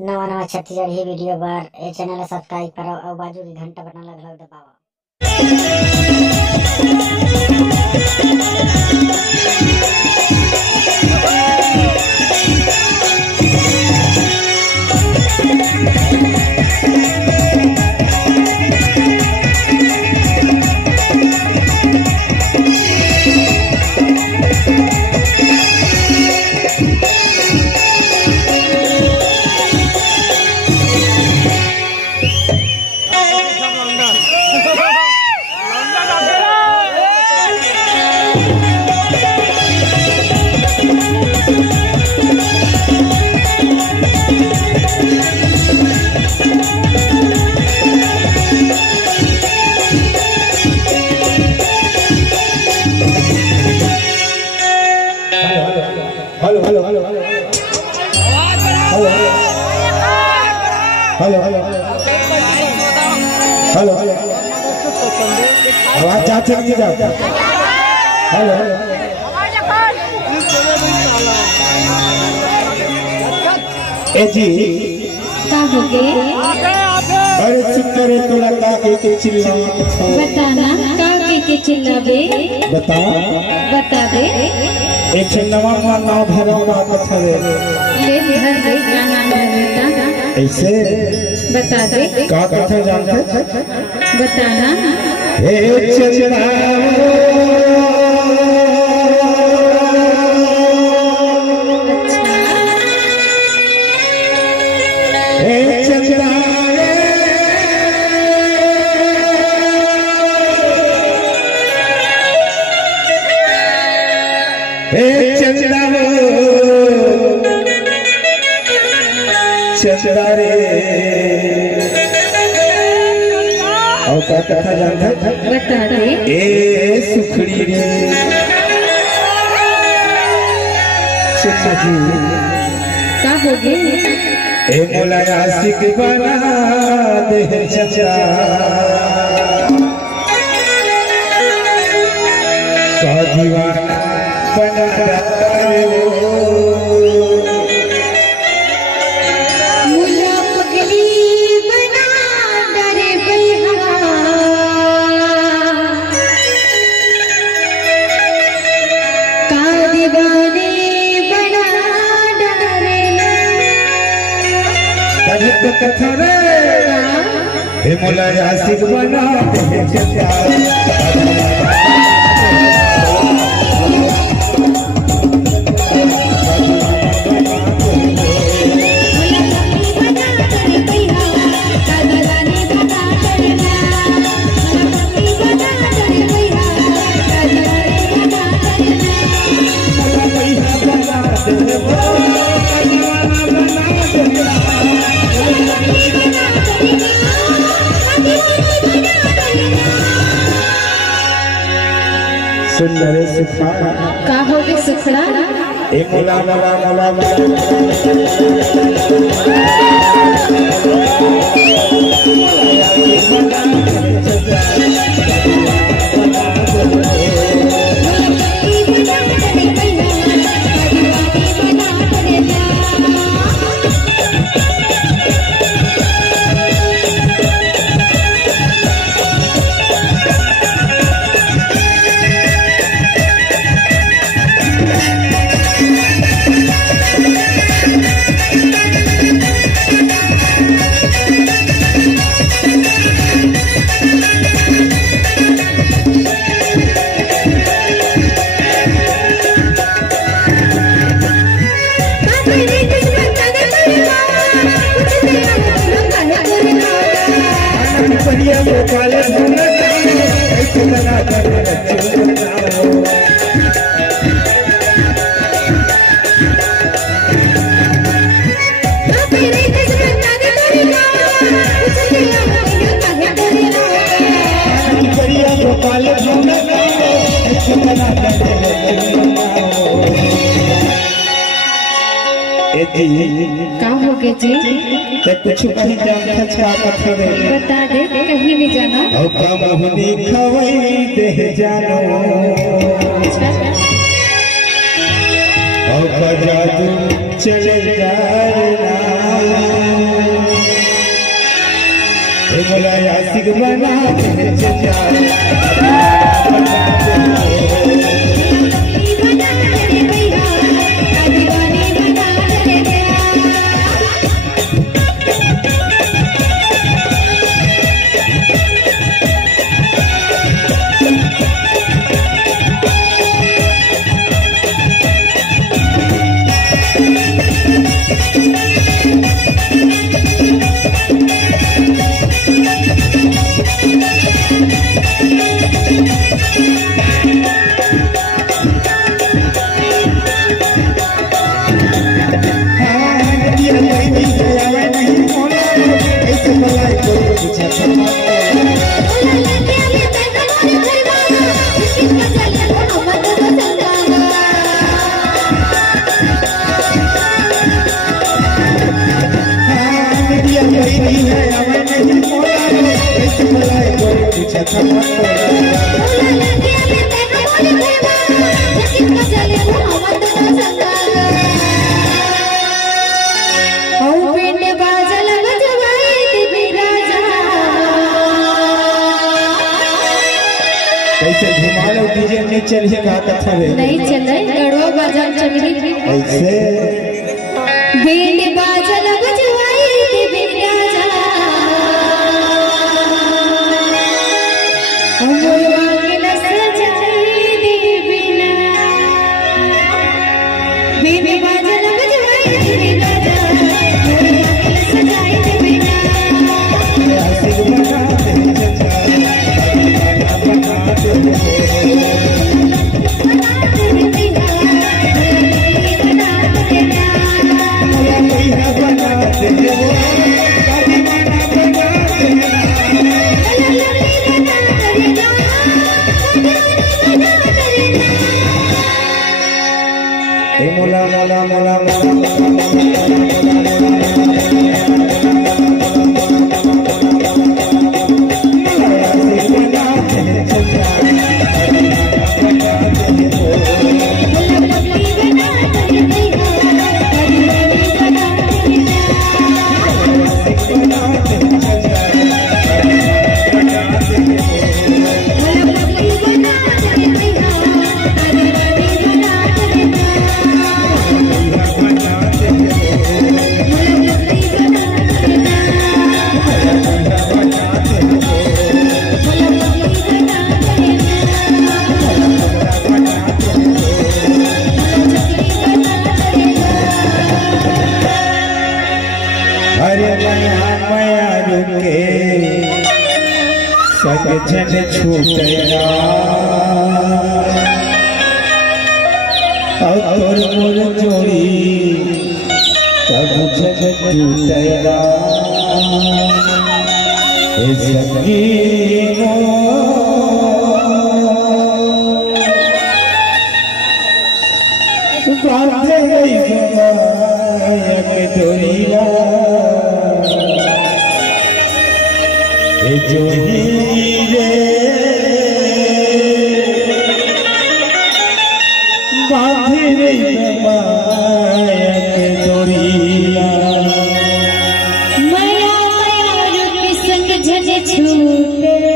नवा नवा छत्तीसगढ़ ही वीडियो बार ए channel subscribe करो और बाजू की घंटा बटन लगल दबाओ। Hello hello hello hello hello hello hello hello आवाज जाते नहीं जाता। हेलो हेलो ए जी का हो गए? अरे सुंदर तोला का के चिल्ला बताना का के चिल्लाबे? बता बता दे। एक नवा नाव भरा का कथा रे ले धर दे गाना बता। ऐसे बता दे का कथा जानते बताना। हे चंद्रा चंदा रे और क्या कथा जानता बता दे। ए सुखड़ी रे सुखा जी का हो गए? ए मोला आशिक बना दे चचा का दीवाना बना दे मुला पगली बना डरे बैहा का दीवाने बना डरे कथा रे हे मोला आशिक बना दे चचा सुंदर सुखा का हो गए? सुखड़ा एक मोला मोला मोला का हो गए जी? कुछ नहीं जानता छा कथा रे बता दे कहीं भी जाना। और का मोहनी खवई दे जानो और का जादू चले जा रे मोला आशिक बना दे चचा कैसे घुमा लो डीजे नहीं चलिए कहा कथा रे नहीं चले गड़वा बाजार चमड़ी ऐसे बीन बाजल बजवाई ते बिराजा अमोलवा के न सजाई दे बिना बीन बाजल बजवाई ते बिराजा अमोलवा के न सजाई दे बिना आशिक बना दे चचा बना दे मोला मोला मोला सजन छूटया और तोर मोर जोड़ी सब जग टूटया ए सखी बांधे गई के डोरिया जो हीरे बांधे गई के डोरिया माया माया के संग जन छूटे